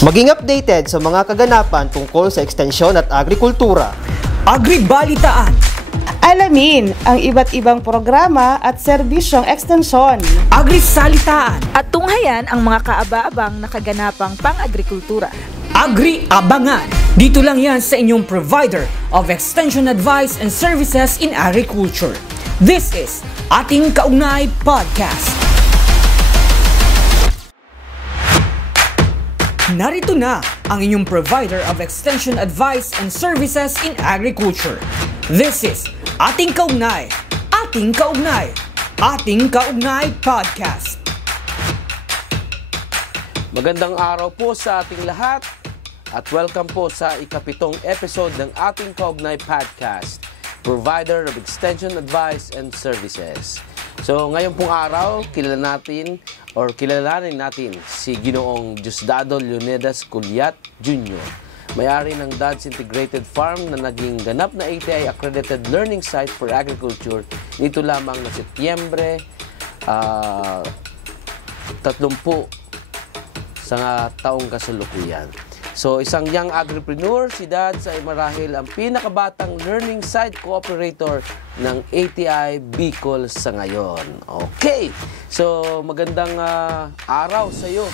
Maging updated sa mga kaganapan tungkol sa ekstensyon at agrikultura. Agribalitaan. Alamin ang iba't ibang programa at serbisyong ekstensyon. Agrisalitaan. At tunghayan ang mga kaaba-abang na kaganapang pang-agrikultura. Agri-abangan. Dito lang yan sa inyong provider of extension advice and services in agriculture. This is Ating Kaugnay Podcast. Narito na ang inyong provider of extension advice and services in agriculture. This is Ating Kaugnay, Ating Kaugnay, Ating Kaugnay Podcast. Magandang araw po sa ating lahat at welcome po sa ikapitong episode ng Ating Kaugnay Podcast, provider of extension advice and services. So ngayon pong araw, kilalanin natin si Ginoong Diosdado Leonidas Culiat Jr., may-ari ng Dads Integrated Farm na naging ganap na ATI Accredited Learning Site for Agriculture nito lamang na Setyembre 30 sa taong kasalukuyan. So, isang young agripreneur, si Dads ay marahil ang pinakabatang learning site cooperator ng ATI Bicol sa ngayon. Okay, so magandang araw sa iyo.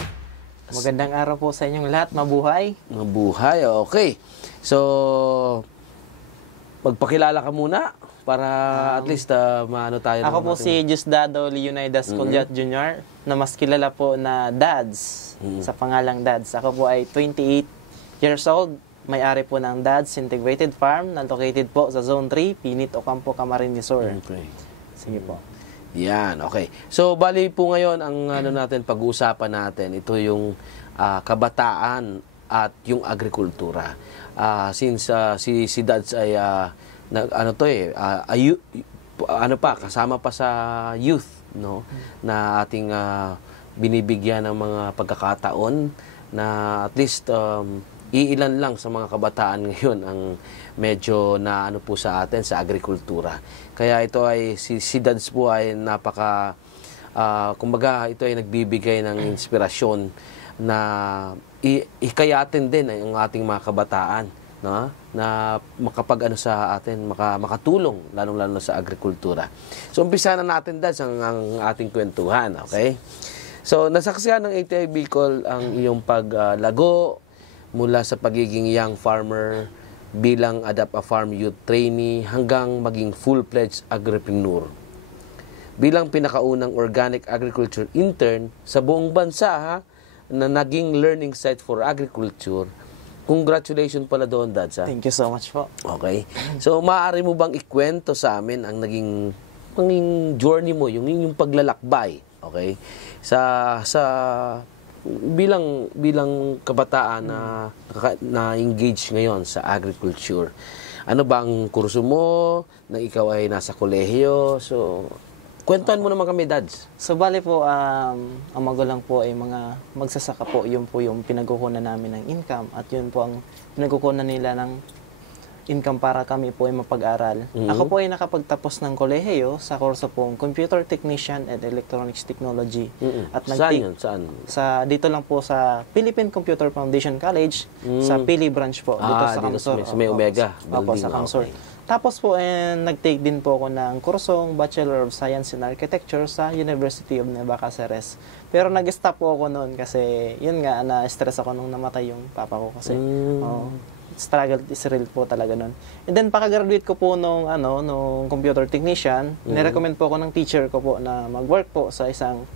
Magandang araw po sa inyong lahat. Mabuhay. Mabuhay, okay. So, magpakilala ka muna para at least maano tayo. Ako po si Diosdado Leonidas Culiat Jr. na mas kilala po na Dads sa pangalang Dads. Ako po ay 28 years old. May-ari po ng Dads Integrated Farm na located po sa Zone 3, Pinit, Ocampo, Camarines Sur. Okay. Sige po. Yan, okay. So, bali po ngayon, ang pag-uusapan natin, ito yung kabataan at yung agrikultura. Since si Dads ay, kasama pa sa youth, no? Na ating binibigyan ng mga pagkakataon na at least iilan lang sa mga kabataan ngayon ang medyo na po sa atin sa agrikultura. Kaya ito ay si Dads po ay napaka kumbaga ito ay nagbibigay ng inspirasyon na ikayatin din ang ating mga kabataan, no? Na makapag sa atin, makatulong lalong-lalo na sa agrikultura. So umpisa na natin, Dads, ang ating kwentuhan, okay? So nasaksihan ng ATI Bicol ang iyong paglago mula sa pagiging young farmer bilang Adapt a Farm Youth Trainee hanggang maging full-fledged agripreneur. Bilang pinakaunang organic agriculture intern sa buong bansa na naging learning site for agriculture. Congratulations pala doon, Dads. Thank you so much po. Okay. So, maaari mo bang ikwento sa amin ang naging journey mo, yung paglalakbay, okay? Sa bilang kabataan na engage ngayon sa agriculture. Ano bang kurso mo na ikaw ay nasa kolehiyo? So, kwentuhan mo naman kami, Dads. So, bali po, ang magulang po ay mga magsasaka po. Yun po yung pinagkukunan namin ng income at yun po ang pinagkukunan nila ng income para kami po ay mapag-aral. Ako po ay nakapagtapos ng kolehiyo sa kurso pong Computer Technician and Electronics Technology. At Saan? Dito lang po sa Philippine Computer Foundation College, sa Pili branch po, dito sa Kamsur. Sa may Omega Opo, sa Kamsur. Tapos po, nag-take din po ako ng kursong Bachelor of Science in Architecture sa University of Nueva Cáceres. Pero nag-stop po ako noon kasi, yun nga, na-stress ako nung namatay yung papa ko kasi. Struggle is real po talaga nun. And then, paka-graduate ko po nung computer technician, nirecommend po ako ng teacher ko po na mag-work po sa isang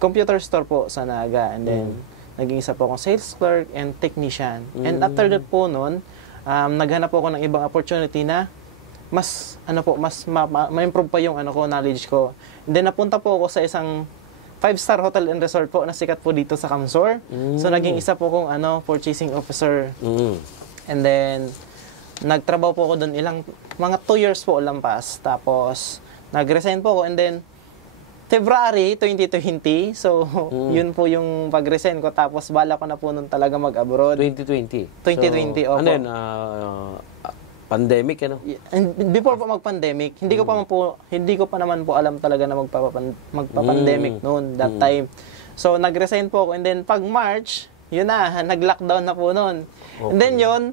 computer store po sa Naga. And then, naging isa po akong sales clerk and technician. And after that po nun, naghanap po ako ng ibang opportunity na mas ma-improve pa yung knowledge ko. And then, napunta po ako sa isang 5-star hotel and resort po na sikat po dito sa Kamsur. So, naging isa po akong purchasing officer. And then, nagtrabaho po ako doon mga 2 years po lampas. Tapos, nag-resign po ako. And then, February 2020, so, yun po yung pag-resign ko. Tapos, bala ko na po nun talaga mag-abroad. 2020? 2020, so, opo. Ano yun? Pandemic, ano? Before po mag-pandemic, hindi ko pa naman po alam talaga na magpa-pandemic noon, that time. So, nag-resign po ako. And then, pag March yun na, nag-lockdown na po noon. And then yun,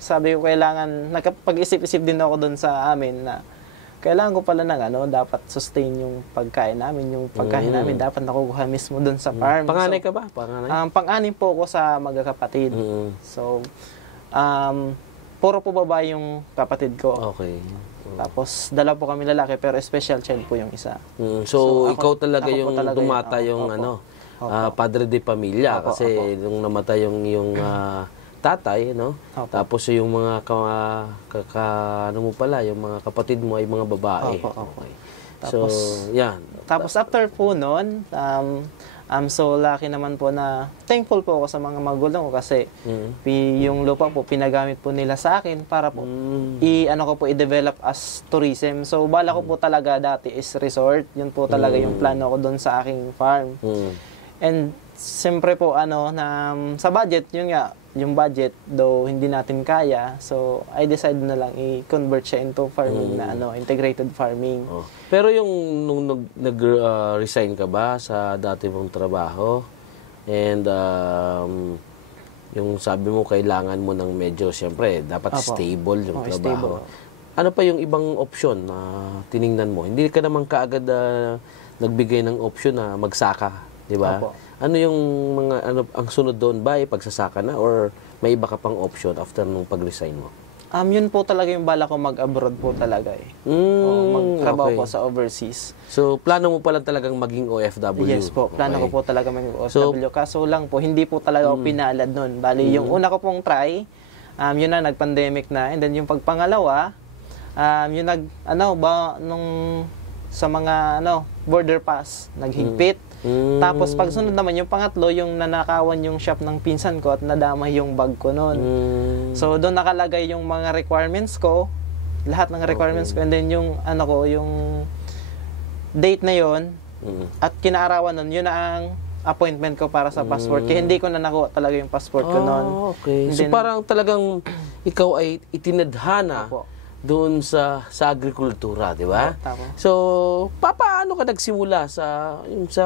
sabi ko kailangan, nakapag-isip-isip din ako doon sa amin na kailangan ko pala ng dapat sustain yung pagkain namin. Yung pagkain namin dapat nakukuha mismo doon sa farm. Panganay ka ba? Panganay? Pang-anim po ako sa magkakapatid. So, puro po babae yung kapatid ko. Okay. Tapos, dalawa po kami lalaki, pero special child po yung isa. So, ikaw talaga ako yung po talaga dumata yung padre de pamilya. Opo, Kasi nung namatay yung tatay, no? Opo. Tapos yung mga mo pala, yung mga kapatid mo ay mga babae. Opo, opo. Okay. Tapos, so, yan. Tapos after po noon, I'm so lucky naman po na thankful po ako sa mga magulang ko kasi yung lupa po pinagamit po nila sa akin para po i-develop as tourism. So bala ko po talaga dati is resort. Yun po talaga yung plano ko doon sa aking farm. And siyempre po sa budget, yun nga, yung budget though hindi natin kaya. So I decided na lang i-convert siya into farming na integrated farming. Pero yung nung nag-resign ka ba sa dati mong trabaho and yung sabi mo kailangan mo ng medyo siyempre dapat stable yung trabaho. Stable. Ano pa yung ibang option na tiningnan mo? Hindi ka naman kaagad nagbigay ng option na magsaka, di ba? Opo. Ano yung mga ang sunod doon ba ay pagsasaka na or may iba ka pang option after nung pag-resign mo? Yun po talaga yung bala ko mag-abroad po talaga eh. Magtrabaho po sa overseas. So, plano mo pala talagang maging OFW? Yes po, plano ko po talaga maging OFW. Kaso lang po, hindi po talaga ako pinalad nun. Bali, yung una ko pong try, yun na, nag-pandemic na. And then yung pagpangalawa, yung nung sa mga border pass, naghigpit. Tapos pagsunod naman yung pangatlo, yung nanakawan yung shop ng pinsan ko at nadamay yung bag ko noon. So doon nakalagay yung mga requirements ko, lahat ng requirements ko, and then yung yung date na yon at kinaarawan nun, yun na ang appointment ko para sa passport. Kaya hindi ko na nakuha talaga yung passport ko noon. Okay. So parang talagang ikaw ay itinadhana doon sa agrikultura, di ba? So, paano ka nagsimula sa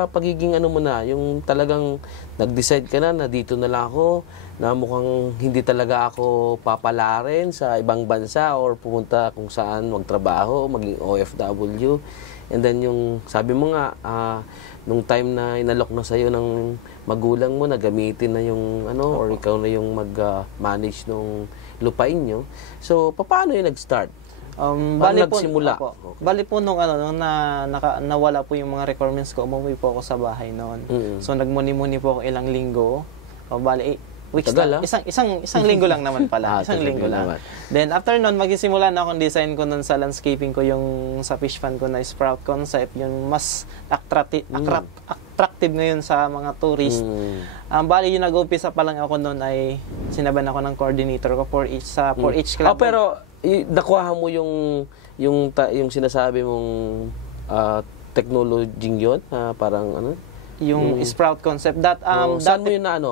pagiging mo na, yung talagang nag-decide ka na dito na lang ako, na mukhang hindi talaga ako papalarin sa ibang bansa or pumunta kung saan magtrabaho, maging OFW. And then yung sabi mo nga, nung time na inalok na sa'yo ng magulang mo, na gamitin na yung or ikaw na yung mag-manage nung lupain nyo. So, paano yung nag-start? Paano nagsimula? Bali po nung nawala po yung mga requirements ko, umuwi po ako sa bahay noon. So, nagmuni-muni po ako ilang linggo. Bali, weeks tagal, lang. Isang linggo lang naman pala. Isang linggo lang. Then, after noon, magsisimula na akong design ko noon sa landscaping ko, yung sa fish pond ko na sprout concept, yung mas attractive ngayon sa mga tourist. Bali, yung nag-umpisa pa lang ako noon ay sinaban ako ng coordinator ko for each club. Pero nakuha mo yung sinasabi mong technology yun, parang yung sprout concept saan mo yun na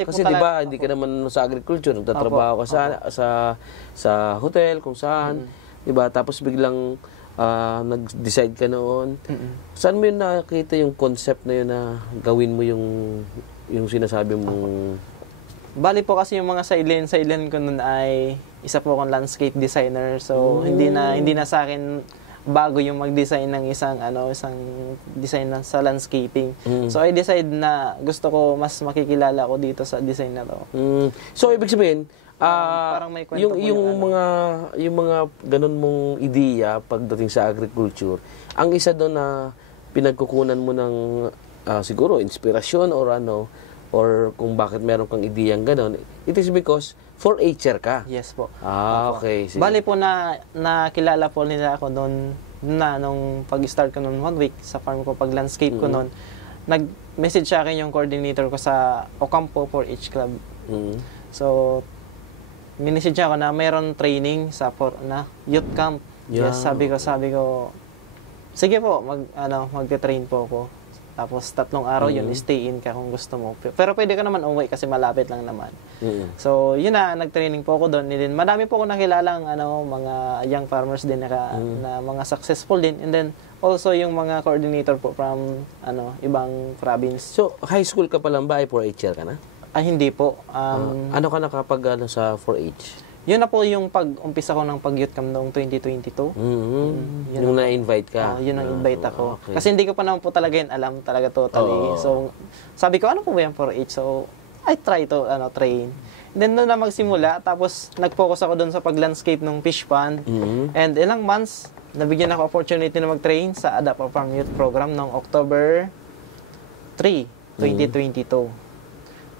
kasi di ba hindi ka naman sa agriculture, nagtatrabaho ka sa hotel kung saan, di ba, tapos biglang nag-decide ka noon. Saan mo yun nakita yung concept na yun na gawin mo yung sinasabi mong bali po kasi yung mga sideline ko nun ay isa po akong landscape designer. So hindi na sa akin bago yung mag-design ng isang design sa landscaping. So I decide na gusto ko mas makikilala ko dito sa design na to. So ibig sabihin, parang may kwento yung mga ganun mong ideya pagdating sa agriculture, ang isa doon na pinagkukunan mo ng siguro inspirasyon or kung bakit meron kang ideyang gano'n, it is because 4-H'er ka. Yes po. Okay. Sige. Bali po nakilala po nila ako noon nung pag-start ko noon 1 week sa farm ko, pag-landscape ko noon. Nag-message sa akin yung coordinator ko sa Ocampo 4-H Club. So, minessage ako na mayroon training sa youth camp. Yeah. Yes, sabi ko, sige po, mag-train po ako. Tapos 3 araw yun, stay in ka kung gusto mo. Pero pwede ka naman umuwi kasi malapit lang naman. So, yun na, nag-training po ako doon. And then, madami po ako nakilalang mga young farmers din na mga successful din. And then, also yung mga coordinator po from ibang province. So, high school ka pa lang ba? Ay 4-H ka na? Hindi po. Ano ka nakapag sa 4-H? Yun na po yung pag-umpisa ko ng pag-youth camp noong 2022. Yung na-invite ka? Yun ang invite ako. Okay. Kasi hindi ko pa naman po talaga yun alam talaga totally. So, sabi ko, ano po ba yung 4-H? So, I try to train. Then, doon na magsimula. Tapos, nag-focus ako doon sa pag-landscape ng fish pond. And ilang months, nabigyan ako opportunity na mag-train sa Adapt a Farm Youth Program noong October 3, 2022.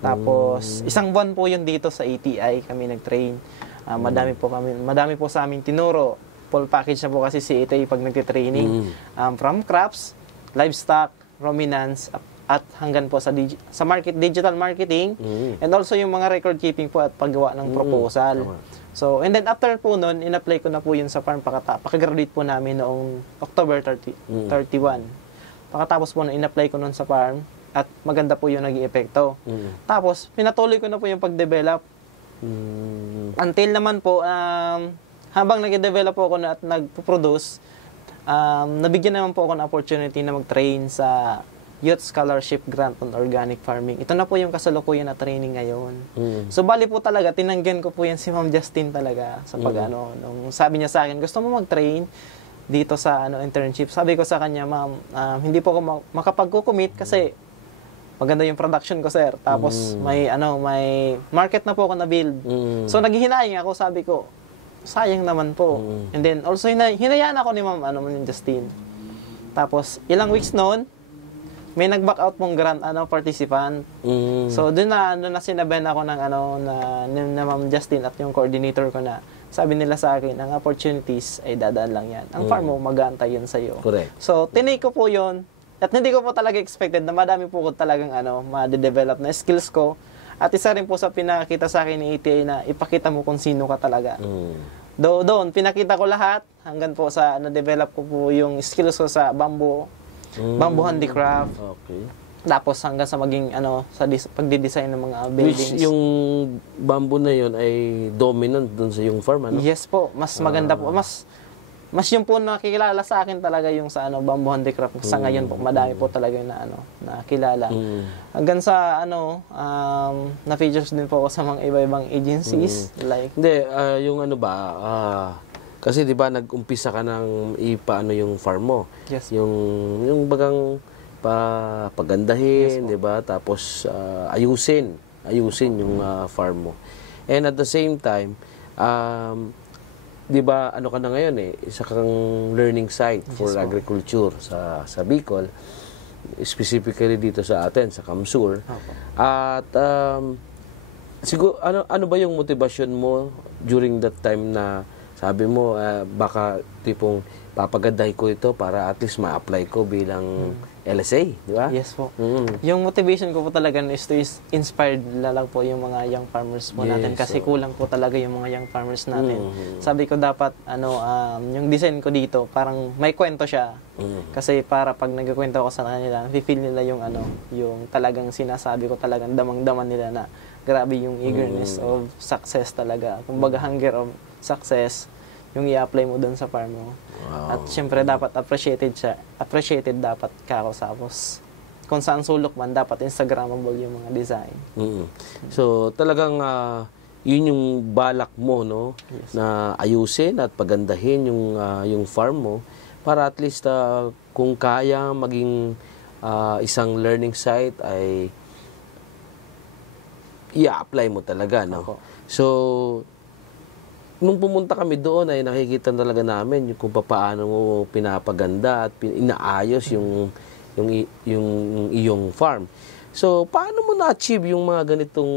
Tapos, isang buwan po yun dito sa ATI kami nag-train. Madami po sa aming tinuro. Full package na po kasi si ATI pag nagtitraining. From crops, livestock, ruminants, at hanggang po sa digital marketing, and also yung mga record keeping po at paggawa ng proposal. So, and then after po nun, in-apply ko na po yun sa farm pakagraduate po namin noong October 31. Pakatapos po na in-apply ko nun sa farm, at maganda po yung naging epekto. Tapos, pinatuloy ko na po yung pag-develop. Until naman po, habang nag-develop po ako at nag-produce, nabigyan naman po ako ng opportunity na mag-train sa Youth Scholarship Grant on Organic Farming. Ito na po yung kasalukuyan na training ngayon. So, bali po talaga, tinanggihan ko po yan si Ma'am Justin talaga sa nung sabi niya sa akin, gusto mo mag-train dito sa internship? Sabi ko sa kanya, Ma'am, hindi po ako makapag-commit kasi maganda yung production ko, sir. Tapos may market na po ako na build. So naghihinayang ako, sabi ko, sayang naman po. And then also hinayaan ako ni Ma'am Justine. Tapos ilang weeks noon, may nag-back out pong grant participant. So doon na sinabihan ako ng na Ma'am Justine at yung coordinator ko na sabi nila sa akin, ang opportunities ay dadaan lang yan. Ang farm mo, mag-aantay yan sa'yo. Correct. So tinake ko po yun. At hindi ko po talaga expected na madami po ko talagang ma-develop na skills ko. At isa rin po sa pinakita sa akin ni ATI na ipakita mo kung sino ka talaga. Doon, pinakita ko lahat hanggang po sa develop ko po yung skills ko sa bamboo handicraft. Okay. Tapos hanggang sa maging sa pagdi-design ng mga buildings. Which yung bamboo na yun ay dominant dun sa yung farm, ano? Yes po, mas maganda po. Mas yung po nakikilala sa akin talaga yung sa bamboo handicraft. Sa ngayon po, madami po talaga yung nakilala. Hanggang sa na-features din po ako sa mga iba-ibang agencies. Like, hindi, yung kasi di ba nag-umpisa ka ng ipaano yung farm mo? Yes. Yung bagang pagandahin, yes, di ba? Tapos ayusin yung farm mo. And at the same time, di ba, ka na ngayon isa kang learning site for agriculture sa Bicol, specifically dito sa atin, sa Kamsur. At siguro, ano ba yung motivasyon mo during that time na sabi mo, baka tipong papagandahin ko ito para at least ma-apply ko bilang LSA, di ba? Yes po. Yung motivation ko po talaga is to inspired na lang po yung mga young farmers po natin kasi kulang po talaga yung mga young farmers natin. Sabi ko dapat yung design ko dito parang may kwento siya. Kasi para pag nagkukwento ako sa kanila, feel nila yung yung talagang sinasabi ko, talagang damang-daman nila na grabe yung eagerness of success talaga. Kumbaga hunger of success yung i-apply mo doon sa farm mo. Wow. At syempre dapat appreciated dapat kako, tapos kung saan sulok man dapat instagrammable yung mga design. So talagang yun yung balak mo, no? Yes. Na ayusin at pagandahin yung farm mo para at least kung kaya maging isang learning site ay i-apply mo talaga, no? Ako. So nung pumunta kami doon ay nakikita talaga namin kung paano mo pinapaganda at inaayos yung iyong farm. So, paano mo na-achieve yung mga ganitong,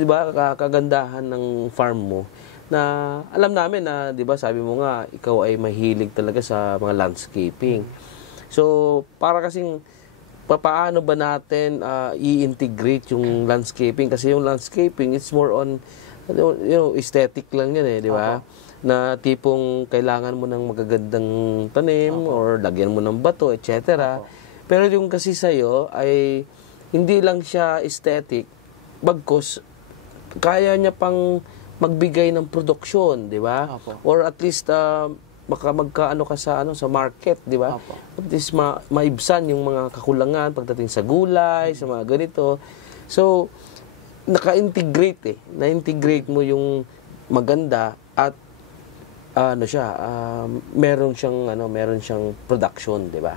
di ba, kagandahan ng farm mo? Na alam namin na, di ba, sabi mo nga, ikaw ay mahilig talaga sa mga landscaping. So, para kasing, paano ba natin i-integrate yung landscaping? Kasi yung landscaping, it's more on aesthetic lang yan di ba? Na tipong kailangan mo ng magagandang tanim or lagyan mo ng bato, etc. Pero yung kasi sa'yo ay hindi lang siya aesthetic, bagkus kaya niya pang magbigay ng produksyon, di ba? Opo. Or at least magkaano ka sa sa market, di ba? Opo. At least maibsan yung mga kakulangan pagdating sa gulay, sa mga ganito. So naka-integrate na-integrate mo yung maganda at meron siyang production, di ba?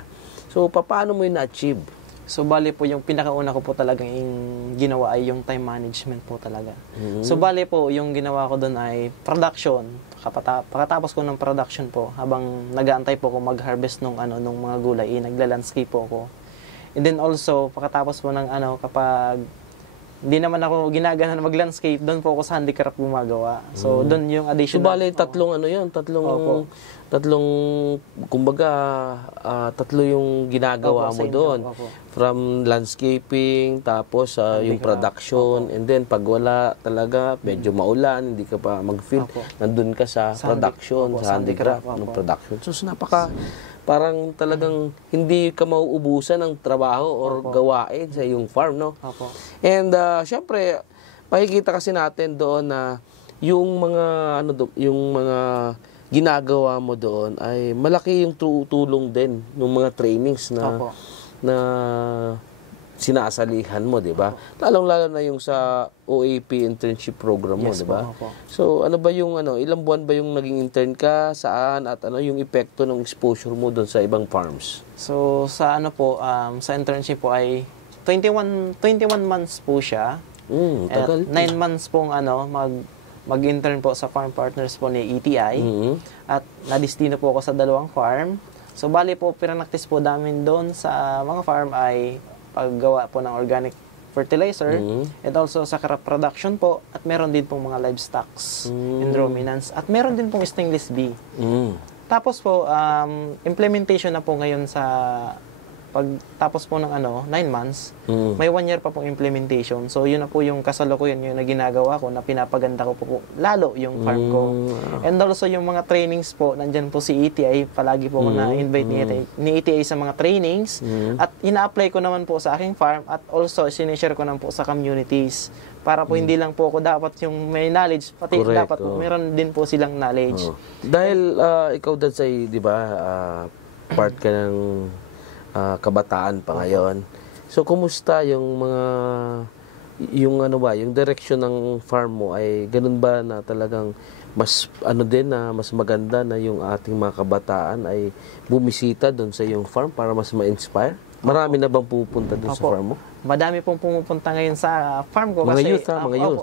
So paano mo yun na-achieve? So, bali po, yung pinakauna ko po talagang ginawa ay yung time management po talaga. So, bali po, yung ginawa ko doon ay production. Pagkatapos ko ng production po, habang nag-aantay po ako mag-harvest nung mga gulay, nagla-landscape po ako. And then also, pagkatapos po ng kapag hindi naman ako ginagana na mag-landscape, doon po ako sa handicraft gumagawa. So, doon yung So, additional. bali, tatlo yung ginagawa Opo, mo sa doon. inyo. Opo. From landscaping, tapos yung production, and then pag wala talaga, medyo maulan, hindi ka pa mag-field, Opo. nandun ka sa production, sa handicraft ng opo. production. So, parang talagang hindi ka mauubusan ng trabaho or gawain sa iyong farm, no? Opo. And syempre, pakikita kasi natin doon na yung mga ginagawa mo doon ay malaki yung tulong din ng mga trainings Opo. na sinasalihan mo, 'di ba? Lalong-lalo na yung sa OAP internship program mo, Yes 'di ba? po, opo. So, ano ba yung ilang buwan ba yung naging intern ka, saan at yung epekto ng exposure mo doon sa ibang farms? So, sa sa internship po ay 21 months po siya. Tagal. 9 months pong mag-intern po sa farm partners po ni ETI. At nadistino po ako sa 2 farm. So, bali po, pinanaktis po namin doon sa mga farm ay paggawa po ng organic fertilizer and also sa crop production po at meron din pong mga livestocks and ruminants at meron din pong stingless bee. Tapos po, implementation na po ngayon sa pagtapos po ng 9 months, may 1 year pa pong implementation. So, yun na po yung kasalukuyan yung na ginagawa ko, na pinapaganda ko po lalo yung farm ko. And also, yung mga trainings po, nandyan po si ETI, palagi po ako na-invite ni ETI sa mga trainings. At ina-apply ko naman po sa aking farm at also sinishare ko naman po sa communities. Para po hindi lang po ako dapat yung may knowledge, pati Correct, dapat meron din po silang knowledge. Dahil ikaw Dadsay, di ba, part ka ng kabataan pa ngayon. So, kumusta yung yung direction ng farm mo ay ganun ba na talagang mas mas maganda na yung ating mga kabataan ay bumisita doon sa iyong farm para mas ma-inspire? Marami na bang pupunta doon sa farm mo? Madami pong pumupunta ngayon sa farm ko Mga kasi youth, mga youth.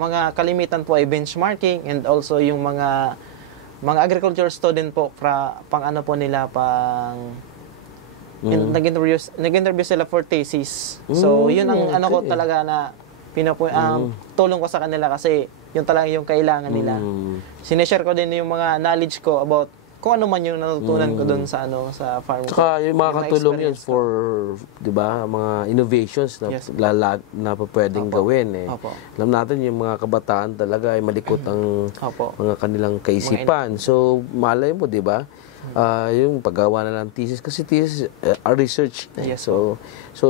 Mga kalimitan po ay benchmarking and also yung mga agriculture student po pang po nila nag-interview sila for thesis. So, yun ang ko talaga na tulong ko sa kanila kasi yun talaga yung kailangan nila. Sineshare ko din yung mga knowledge ko about kung ano man yung natutunan ko doon sa farm ko. Saka yung mga katulong yun for, di ba, mga innovations na, Yes. na pwedeng gawin. Opo. Alam natin yung mga kabataan talaga ay malikot ang Opo. mga kanilang kaisipan. So, malay mo, di ba? Yung paggawa na ng thesis kasi thesis research Yes, so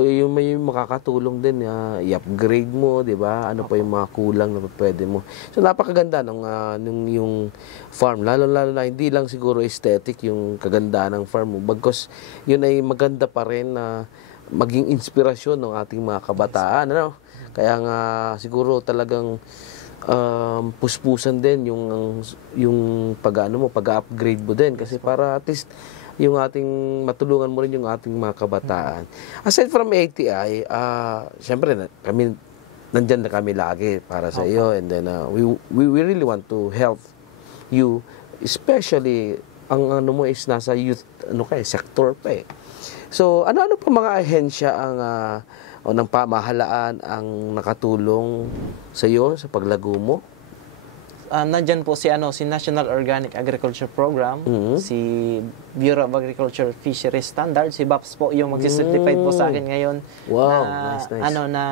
yung may makakatulong din i-upgrade mo, 'di ba? Ano pa yung mga kulang na pwede mo. So napakaganda nung yung farm, lalo na hindi lang siguro aesthetic yung kagandahan ng farm mo, bagkus yun ay maganda pa rin na maging inspirasyon ng ating mga kabataan, ano? Kaya nga siguro talagang puspusan din yung pag-upgrade mo din kasi para at least yung matulungan mo rin yung ating mga kabataan. Aside from ATI, syempre kami nandiyan na kami lagi para sa iyo, and then we really want to help you, especially ang mo is nasa youth sector pa eh. So ano pa mga ahensya o ng pamahalaan ang nakatulong sa iyo sa paglago mo? nandyan po si National Organic Agriculture Program, si Bureau of Agriculture Fisheries Standards, si BAPS po yung magsi-certified po sa akin ngayon Wow, na nice. na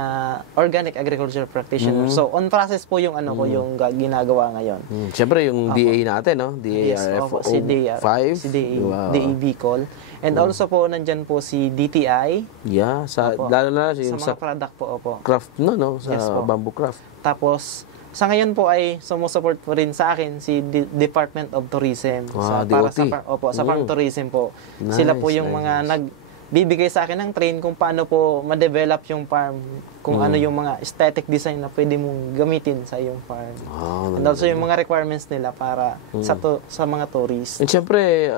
organic agriculture practitioner. So on process po yung ko yung ginagawa ngayon. Siyempre, yung DA natin, no? Yes, opo, si DA, 5. si DA Bicol. And also po nandyan po si DTI Yeah, Opo. lalo na sa yung mga sa product po, opo. craft, no? Sa Yes po. bamboo craft. Tapos, sa ngayon po ay sumusupport po rin sa akin si Department of Tourism. Para DOT. sa farm tourism po. Sila po yung mga nagbibigay sa akin ng train kung paano po ma-develop yung farm. Kung ano yung mga aesthetic design na pwede mong gamitin sa iyong farm. And also yung mga requirements nila para sa mga tourists. And siyempre,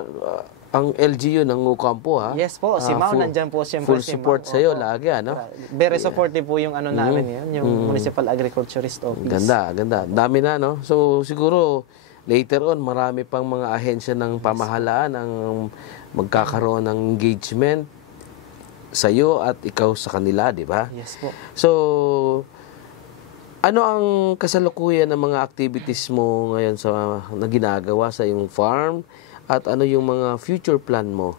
ang LGU ng Ocampo, ha? Yes po, si Mau nandyan po siyempre. Full si support Mau. sa iyo Opo. lagi, ano? Very supportive po yung namin ngayon, yung Municipal Agriculturist Office. Ganda, ganda. Dami na, no? So, siguro, later on, marami pang mga ahensya ng pamahalaan ang magkakaroon ng engagement sa iyo at ikaw sa kanila, di ba? Yes po. So, ano ang kasalukuyan ng mga activities mo ngayon na ginagawa sa iyong farm? At ano yung mga future plan mo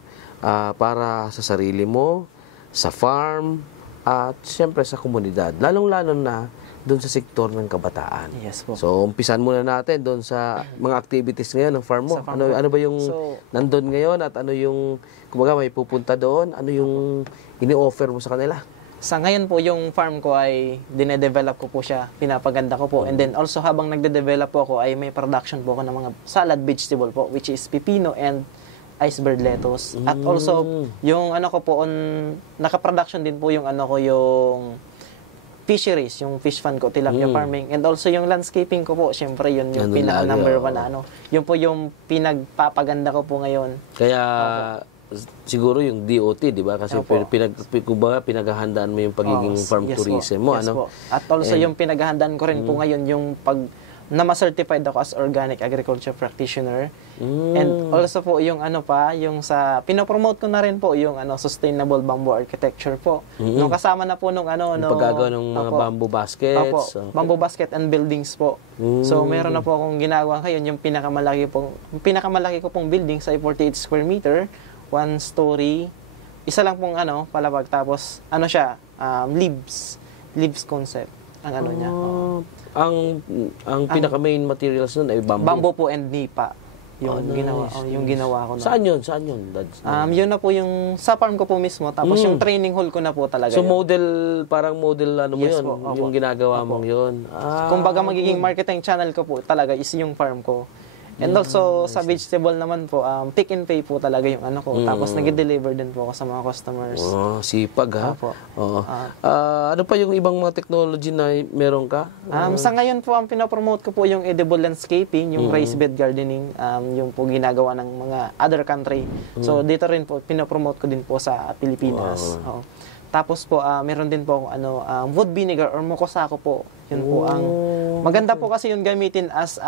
para sa sarili mo, sa farm, at siyempre sa komunidad. Lalong-lalo na doon sa sektor ng kabataan. Yes po. So, umpisan muna natin doon sa mga activities ngayon ng farm mo. Sa farm Ano, po. ano ba yung So, nandun ngayon at ano yung, kumbaga may pupunta doon, ano yung ini-offer mo sa kanila? Sa ngayon po, yung farm ko ay dinedevelop ko po siya, pinapaganda ko po. And then also habang nagde-develop po ako ay may production po ako ng mga salad vegetable po, which is pipino and iceberg lettuce. At also, yung ko po, naka-production din po yung yung fisheries, yung fish fund ko, tilapia farming. And also yung landscaping ko po, syempre yun yung Nandun lagi, pinaka-number oo. 1 na Yun po yung pinagpapaganda ko po ngayon. Kaya siguro yung DOT, di ba? Kasi Opo. kumbaga pinaghahandaan mo yung pagiging farm Yes tourism po. mo, Yes ano? po. At also yung pinaghahandaan ko rin po ngayon yung pag na-certified ako as organic agriculture practitioner. And also po yung yung sa pinopromote ko na rin po yung sustainable bamboo architecture po. Nung kasama na po nung Yung paggagawa ng mga Opo. bamboo baskets. Opo, Okay. bamboo basket and buildings po. So meron na po akong ginagawa ngayon yung pinakamalaki ko pong building sa 48 square meter, 1 story, isa lang pong palapag, tapos siya, leaves concept ang niya. Oo. Ang pinaka main materials nun ay bamboo. Bamboo po and nipa yung nice, ginawa ko na. Saan yun? Saan yun, Dads? Yun na po yung sa farm ko po mismo, tapos yung training hall ko na po talaga So yun. parang model mo Yes yun? po, opo. Yung ginagawa Opo. mong yun? Kumbaga magiging marketing channel ko po talaga is yung farm ko. And also sa vegetable naman po, pick and pay po talaga yung ko. Tapos nag-deliver din po ako sa mga customers. Oh, sipag, ha? Opo. Oo. Ano pa yung ibang mga technology na meron ka? Sa ngayon po, ang pinopromote ko po yung edible landscaping, yung raised bed gardening, yung po ginagawa ng mga other country. So, dito rin po, pinopromote ko din po sa Pilipinas. Oo. Tapos po, meron din po wood vinegar or mokosako po. Yun po ang maganda po kasi yung gamitin as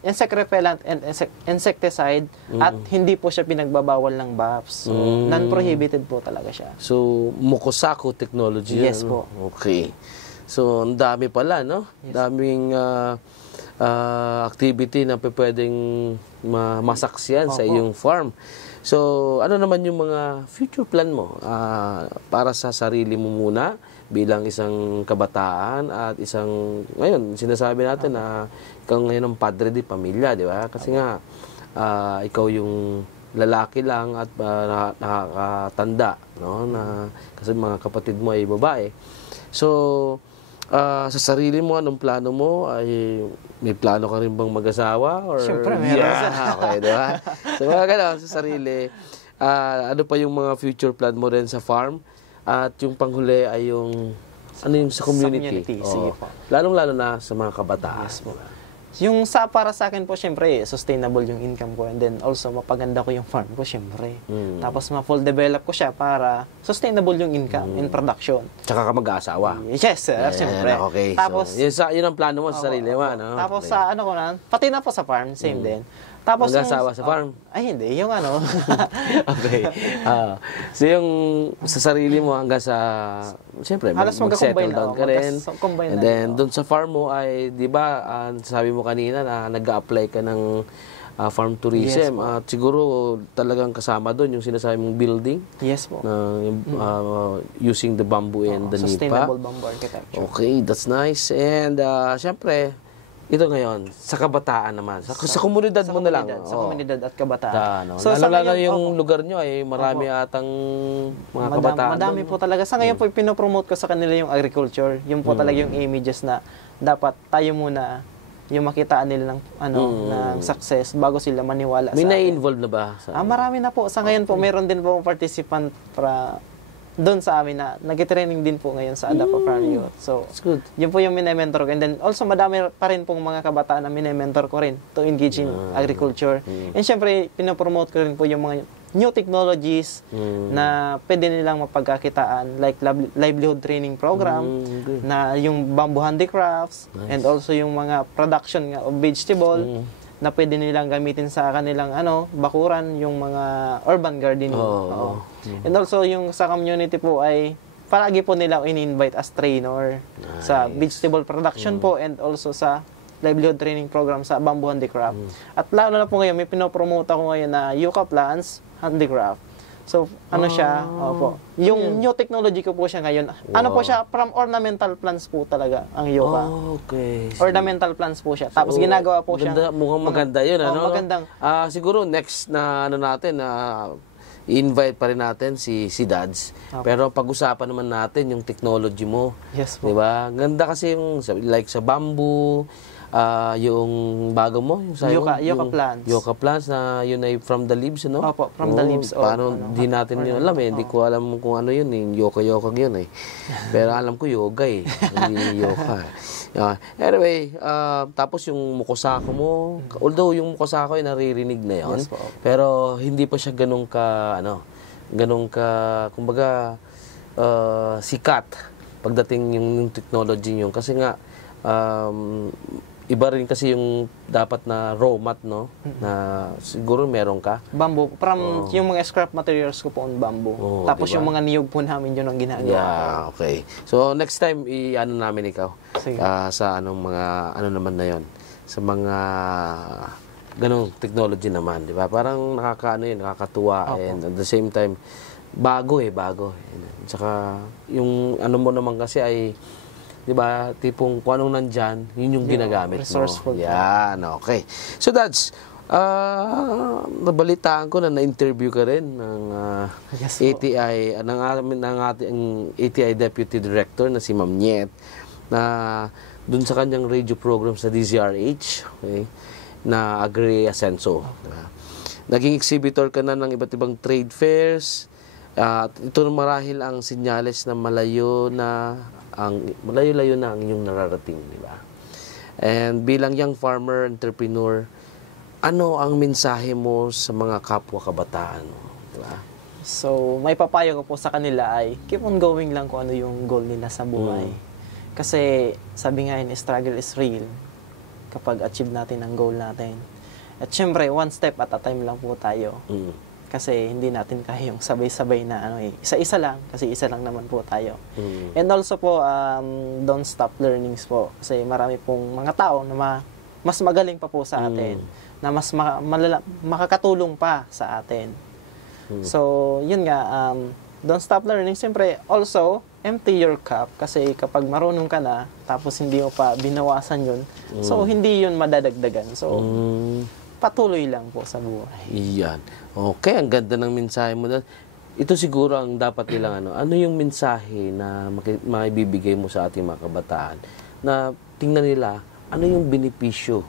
insect repellent and insecticide at hindi po siya pinagbabawal ng BAPS. So, non-prohibited po talaga siya. So, Mokosako technology. Yes ano? po. Okay. So, ang dami pala, no? Daming activity na pwedeng masaksiyan sa Opo. iyong farm. So, ano naman yung mga future plan mo para sa sarili mo muna bilang isang kabataan at ngayon, sinasabi natin na ikaw ngayon ang padre di pamilya, di ba? Kasi nga, ikaw yung lalaki lang at nakakatanda, no? Kasi mga kapatid mo ay babae. So, sa sarili mo, anong plano mo? May plano ka rin bang mag-asawa? Or, Siyempre, meron. Okay, di ba? So, mga ganun, sa sarili. Ano pa yung mga future plan mo rin sa farm? At yung panghuli ay yung sa community. Sa community, sige po. Lalong-lalo na sa mga kabataan. Yes po. Yung para sa akin po, syempre, sustainable yung income ko, and then also mapaganda ko yung farm ko, syempre. Tapos ma-full develop ko siya para sustainable yung income and production. Tsaka ka mag-aasawa. Yes, sir, syempre. Okay. Tapos, So, yun ang plano mo sa sarili mo, no? tapos Okay. sa pati na po sa farm, same din. Tapos Mag-asawa sa farm? Ay, hindi. Yung ano. Okay. So yung sa sarili mo hanggang sa, siyempre, Halos mag-settle magka-combine down na, ka rin. combine And na then, yun, doon sa farm mo ay, di ba, sabi mo kanina na nag-a-apply ka ng farm tourism. Yes, po. At siguro talagang kasama doon yung sinasabi mong building Yes po. na using the bamboo and the nipa. Sustainable bamboo architecture. Okay, that's nice. And siyempre, ito ngayon, sa kabataan naman. Sa komunidad mo na lang. Sa Oo. komunidad at kabataan. So, sa lalo ngayon, yung lugar nyo ay marami atang mga kabataan. Madami doon, po talaga. Sa ngayon po, pinopromote ko sa kanila yung agriculture. Yung po talaga yung images na dapat tayo muna yung makitaan nila ng ng success bago sila maniwala May sa atin. na-involve na ba? Marami na po. Sa ngayon po, meron din po participant para doon sa amin na nag-training din po ngayon sa Adapt Farm Youth. So, That's good. yun po yung mine-mentor ko. And then also madami pa rin pong mga kabataan na mine-mentor ko rin to engage in agriculture. And syempre, pinopromote ko rin po yung mga new technologies na pwede nilang mapagkakitaan like livelihood training program na yung bamboo handicrafts and also yung mga production nga of vegetable na pwede nilang gamitin sa kanilang bakuran, yung mga urban gardening. Oo. And also yung sa community po ay palagi po nila in-invite as trainer sa vegetable production po and also sa livelihood training program sa bamboo handicraft. At lalo na po ngayon, may pinopromote ako ngayon na yucca plants handicraft. So, siya? Opo. Yung new technology ko po siya ngayon. Ano po siya? From ornamental plants po talaga ang yucca. Okay. Ornamental plants po siya. Tapos ginagawa po siya. Mukhang maganda yun. Magandang. Siguro next na natin, i-invite pa rin natin si Dads. Pero pag-usapan naman natin yung technology mo. Yes po. Diba? Ganda kasi yung like sa bamboo, yung bago mo, yung sayo, Yucca plants. Yucca plants na yun ay from the leaves, no? Opo, from the leaves. Paano, di natin yun alam eh. Hindi ko alam kung ano yun eh. Yucca yun eh. Pero alam ko yoga eh. Hindi yucca. Anyway, tapos yung mukosako mo, although yung mukosako ay naririnig na yun, Yes po. pero hindi pa siya ganun ka, kumbaga, sikat pagdating yung technology yun. Kasi nga, iba rin kasi yung dapat na raw mat, no? Na siguro meron ka. Bamboo. From yung mga scrap materials ko po on bamboo. Tapos diba? yung mga niyog po namin yun ang ginagawa. Yeah, okay. So next time i-ano namin ikaw Sige. sa naman na 'yon. Sa mga ganong technology naman, 'di ba? Parang nakakatuwa and at the same time bago. Saka yung mo naman kasi ay 'di ba, tipong kung anong nandyan, yun yung ginagamit mo. Resourceful. Yan, okay. So Dads, nabalitaan ko na na-interview ka rin ng Yes, po. ATI, ng ating ATI Deputy Director na si Ma'am Niet, na dun sa kanyang radio program sa DZRH, okay, na Agri Ascenso. Diba? Naging exhibitor ka na ng iba't ibang trade fairs. Ito marahil ang sinyales na malayo-layo na ang inyong nararating, di ba? And bilang young farmer, entrepreneur, ano ang mensahe mo sa mga kapwa kabataan? Di ba? So, may papayo ko po sa kanila ay keep on going lang kung ano yung goal nila sa buhay. Kasi sabi nga yun, struggle is real kapag achieve natin ang goal natin. At syempre, one step at a time lang po tayo. Kasi hindi natin kaya yung sabay-sabay na isa-isa lang kasi isa lang naman po tayo. And also po don't stop learnings po kasi marami pong mga tao na mas magaling pa po sa atin na mas makakatulong pa sa atin. So, yun nga don't stop learning. Siyempre, also empty your cup kasi kapag marunong ka na tapos hindi mo pa binawasan yun, so hindi yun madadagdagan. So, patuloy lang po sa buhay. Iyan. Okay, ang ganda ng mensahe mo doon. Ito siguro ang dapat nilang ano yung mensahe na maibibigay mo sa ating mga kabataan na tingnan nila ano yung benepisyo.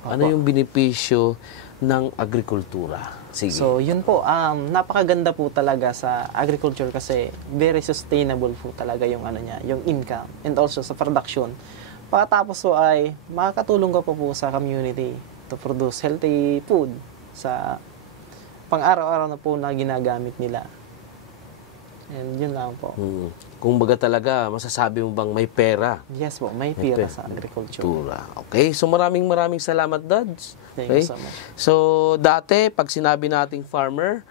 Ano yung benepisyo ng agrikultura. Sige. So, yun po, napakaganda po talaga sa agriculture kasi very sustainable po talaga yung yung income and also sa production. Pagkatapos po ay makakatulong ka po sa community to produce healthy food sa pang-araw-araw na po na ginagamit nila. And yun lang po. Kung baga talaga, masasabi mo bang may pera? Yes po, may pera sa agriculture. Okay, so maraming salamat, Dads. Thank you so much. So, dati, pag sinabi nating farmer,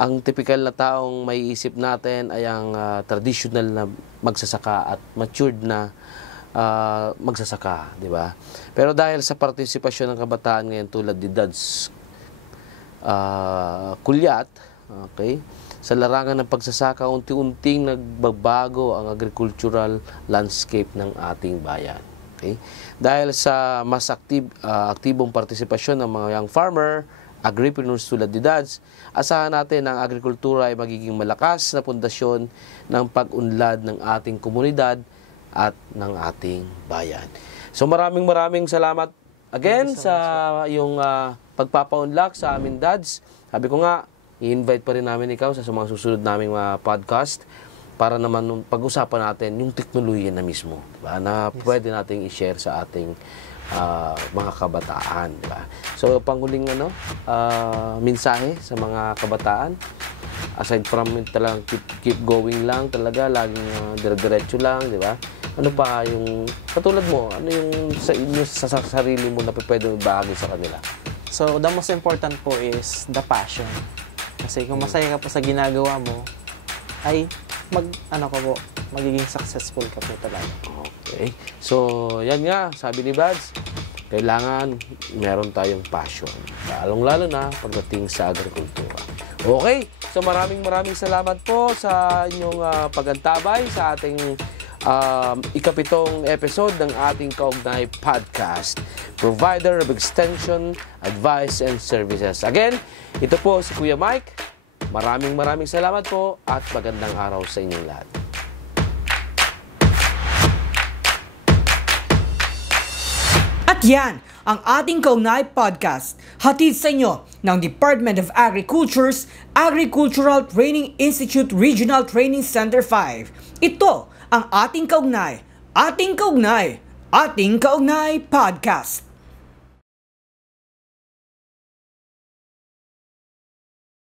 ang typical na taong may isip natin ay ang traditional na magsasaka at matured na magsasaka, di ba? Pero dahil sa partisipasyon ng kabataan ngayon tulad ni Dads Kulyat, okay, sa larangan ng pagsasaka, unti-unting nagbabago ang agricultural landscape ng ating bayan. Okay? Dahil sa mas aktibong partisipasyon ng mga young farmer, agripreneurs tulad ni Dads, asahan natin na ang agrikultura ay magiging malakas na pundasyon ng pag-unlad ng ating komunidad at ng ating bayan. So maraming salamat again sa iyong pagpapaunlak sa amin, Dads. Sabi ko nga, i-invite pa rin namin ikaw sa mga susunod naming mga podcast para naman pag-usapan natin yung teknolohiya na mismo, diba? Na pwede nating i-share sa ating mga kabataan, diba? So, panghuling mensahe sa mga kabataan, aside from talagang keep going lang talaga, laging dire-diretso lang, diba? Ano pa yung, katulad mo, ano yung sa inyo, sa sarili mo na pwede ibahagi sa kanila? So, the most important po is the passion. Kasi kung masaya ka po sa ginagawa mo, ay magiging successful ka po talaga. Okay. So, yan nga, sabi ni Bads, kailangan meron tayong passion. Lalong-lalo na pagdating sa agrikultura. Okay. So, maraming salamat po sa inyong pagantabay sa ating ikapitong episode ng ating Kaugnay Podcast, provider of extension, advice, and services. Again, ito po si Kuya Mike. Maraming salamat po at magandang araw sa inyong lahat. At yan ang ating Kaugnay Podcast, hatid sa inyo ng Department of Agriculture's Agricultural Training Institute Regional Training Center 5. Ito ang ating Kaugnay Podcast.